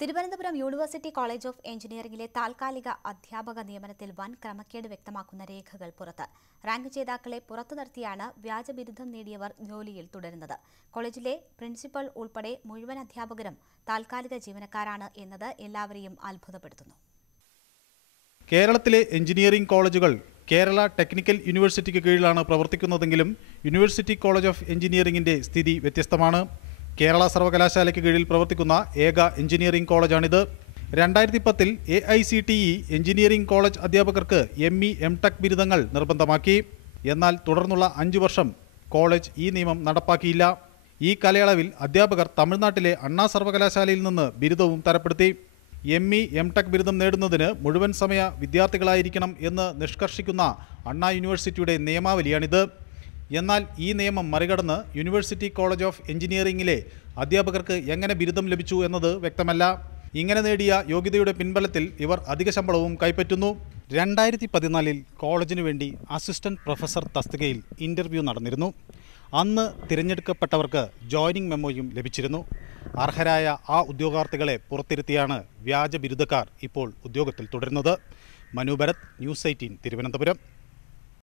Thiruvananthapuram university college of എഞ്ചിനീയറിംഗിലെ താൽക്കാലിക അധ്യാപക നിയമനത്തിൽ വൻ ക്രമക്കേട് വ്യക്തമാക്കുന്ന രേഖകൾ പുറത്ത്. റാങ്ക് ജേതാക്കളെ പുറത്തു നിർത്തിയാണ് വ്യാജ ബിരുദം നേടിയവർ ജോലിയിൽ തുടരുന്നത്. കോളേജിലെ പ്രിൻസിപ്പൽ ഉൾപ്പെടെ മുഴുവൻ അധ്യാപകരും താൽക്കാലിക ജീവനക്കാരാണ് എന്നത് എല്ലാവരെയും അത്ഭുതപ്പെടുത്തുന്നു. കേരളത്തിലെ എഞ്ചിനീയറിംഗ് കോളേജുകൾ കേരള ടെക്നിക്കൽ യൂണിവേഴ്സിറ്റിക്ക് കീഴിലാണ് പ്രവർത്തിക്കുന്നതെങ്കിലും യൂണിവേഴ്സിറ്റി കോളേജ് ഓഫ് എഞ്ചിനീയറിംഗിന്റെ സ്ഥിതി വ്യത്യസ്തമാണ്. കേരള സർവകലാശാലയ്ക്ക് കീഴിൽ പ്രവർത്തിക്കുന്ന ഏക എഞ്ചിനീയറിംഗ് കോളേജാണിത്. 2010 AICTE എഞ്ചിനീയറിംഗ് കോളേജ് അധ്യാപകർക്ക് ME M.Tech ബിരുദങ്ങൾ നിർബന്ധമാക്കി. എന്നാൽ തുടർന്നുള്ള 5 വർഷം കോളേജ് ഈ നിയമം നടപ്പാക്കിയില്ല. ഈ കാലയളവിൽ അധ്യാപകർ തമിഴ്നാട്ടിലെ അണ്ണാ സർവകലാശാലയിൽ നിന്ന് ബിരുദവും തരപ്പെടുത്തി. ME M.Tech ബിരുദം നേടുന്നതിന് മുഴുവൻ സമയ വിദ്യാർത്ഥികളായിരിക്കണം എന്ന് നിഷ്കർഷിക്കുന്ന അണ്ണാ യൂണിവേഴ്സിറ്റിയുടെ നിയമാവലിയാണിത്. എന്നാൽ ഈ നിയമം മറികടന്ന് യൂണിവേഴ്സിറ്റി കോളേജ് ഓഫ് എഞ്ചിനീയറിംഗിലെ അധ്യാപകർക്ക് എങ്ങനെ ബിരുദം ലഭിച്ചു എന്നത് വ്യക്തമല്ല. ഇങ്ങനെ നേടിയ യോഗ്യതയുടെ പിൻബലത്തിൽ ഇവർ അധിക ശമ്പളവും കൈപ്പറ്റുന്നു. 2014 കോളേജിനു വേണ്ടി അസിസ്റ്റന്റ് പ്രൊഫസർ തസ്തികയിൽ ഇന്റർവ്യൂ നടന്നിരുന്നു. അന്ന് തിരഞ്ഞെടുക്കപ്പെട്ടവർക്ക് ജോയിനിങ് മെമ്മോയും ലഭിച്ചിരുന്നു. അർഹരായ ആ ഉദ്യോഗാർത്ഥികളെ പുറത്തിരുത്തിയാണ് വ്യാജ ബിരുദക്കാർ ഇപ്പോൾ ഉദ്യോഗത്തിൽ തുടരുന്നത്. മനു ഭരത്, ന്യൂസ് 18 തിരുവനന്തപുരം.